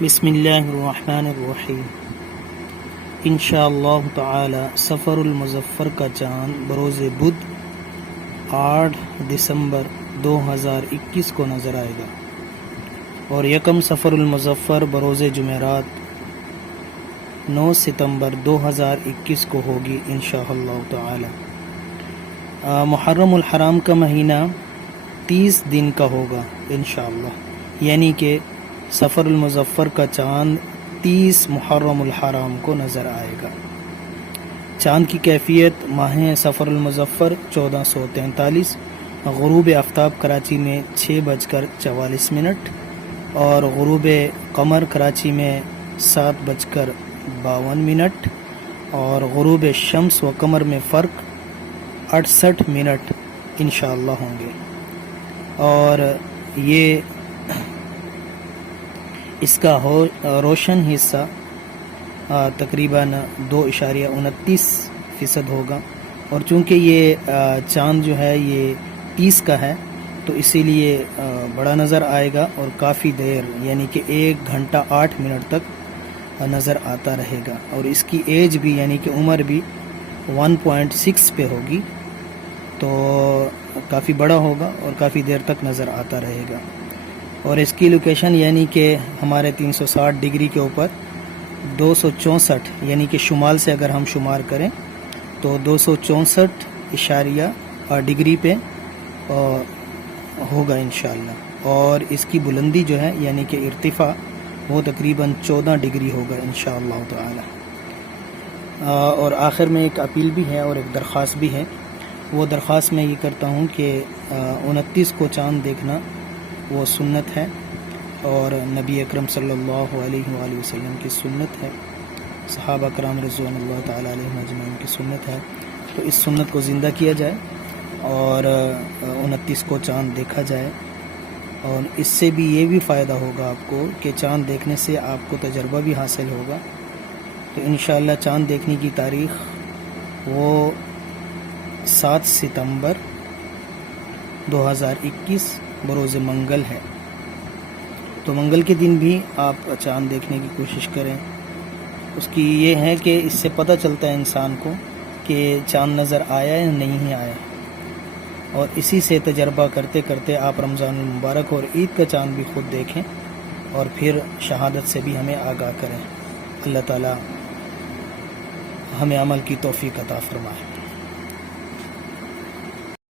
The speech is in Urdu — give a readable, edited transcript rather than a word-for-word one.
بسم اللہ الرحمن الرحیم۔ انشاءاللہ تعالی سفر المظفر کا چاند بروز بدھ 8 دسمبر 2021 کو نظر آئے گا اور یکم سفر المظفر بروز جمعرات 9 ستمبر 2021 کو ہوگی انشاءاللہ تعالی۔ محرم الحرام کا مہینہ 30 دن کا ہوگا انشاءاللہ، یعنی کہ سفر المظفر کا چاند 30 محرم الحرام کو نظر آئے گا۔ چاند کی کیفیت ماہ سفر المظفر 1443، غروب آفتاب کراچی میں 6:44 اور غروب قمر کراچی میں 7:52 اور غروب شمس و قمر میں فرق 68 منٹ انشاءاللہ ہوں گے، اور یہ اس کا روشن حصہ تقریباً 2.29% ہوگا، اور چونکہ یہ چاند جو ہے یہ 30 کا ہے تو اسی لیے بڑا نظر آئے گا اور کافی دیر یعنی کہ 1 گھنٹہ 8 منٹ تک نظر آتا رہے گا، اور اس کی ایج بھی یعنی کہ عمر بھی 1.6 پہ ہوگی، تو کافی بڑا ہوگا اور کافی دیر تک نظر آتا رہے گا۔ اور اس کی لوکیشن یعنی کہ ہمارے 360 ڈگری کے اوپر 264 یعنی کہ شمال سے اگر ہم شمار کریں تو 264 ڈگری پہ ہوگا انشاءاللہ، اور اس کی بلندی جو ہے یعنی کہ ارتفاع وہ تقریباً 14 ڈگری ہوگا انشاءاللہ تعالی۔ اور آخر میں ایک اپیل بھی ہے اور ایک درخواست بھی ہے۔ وہ درخواست میں یہ کرتا ہوں کہ 29 کو چاند دیکھنا وہ سنت ہے، اور نبی اکرم صلی اللہ علیہ وآلہ وسلم کی سنت ہے، صحابہ کرام رضوان اللہ تعالی علیہم اجمعین کی سنت ہے، تو اس سنت کو زندہ کیا جائے اور 29 کو چاند دیکھا جائے۔ اور اس سے بھی یہ بھی فائدہ ہوگا آپ کو کہ چاند دیکھنے سے آپ کو تجربہ بھی حاصل ہوگا۔ تو انشاءاللہ چاند دیکھنے کی تاریخ وہ 7 ستمبر 2021 بروز منگل ہے، تو منگل کے دن بھی آپ چاند دیکھنے کی کوشش کریں۔ اس کی یہ ہے کہ اس سے پتہ چلتا ہے انسان کو کہ چاند نظر آیا یا نہیں آیا، اور اسی سے تجربہ کرتے کرتے آپ رمضان المبارک اور عید کا چاند بھی خود دیکھیں اور پھر شہادت سے بھی ہمیں آگاہ کریں۔ اللہ تعالی ہمیں عمل کی توفیق عطا فرمائے۔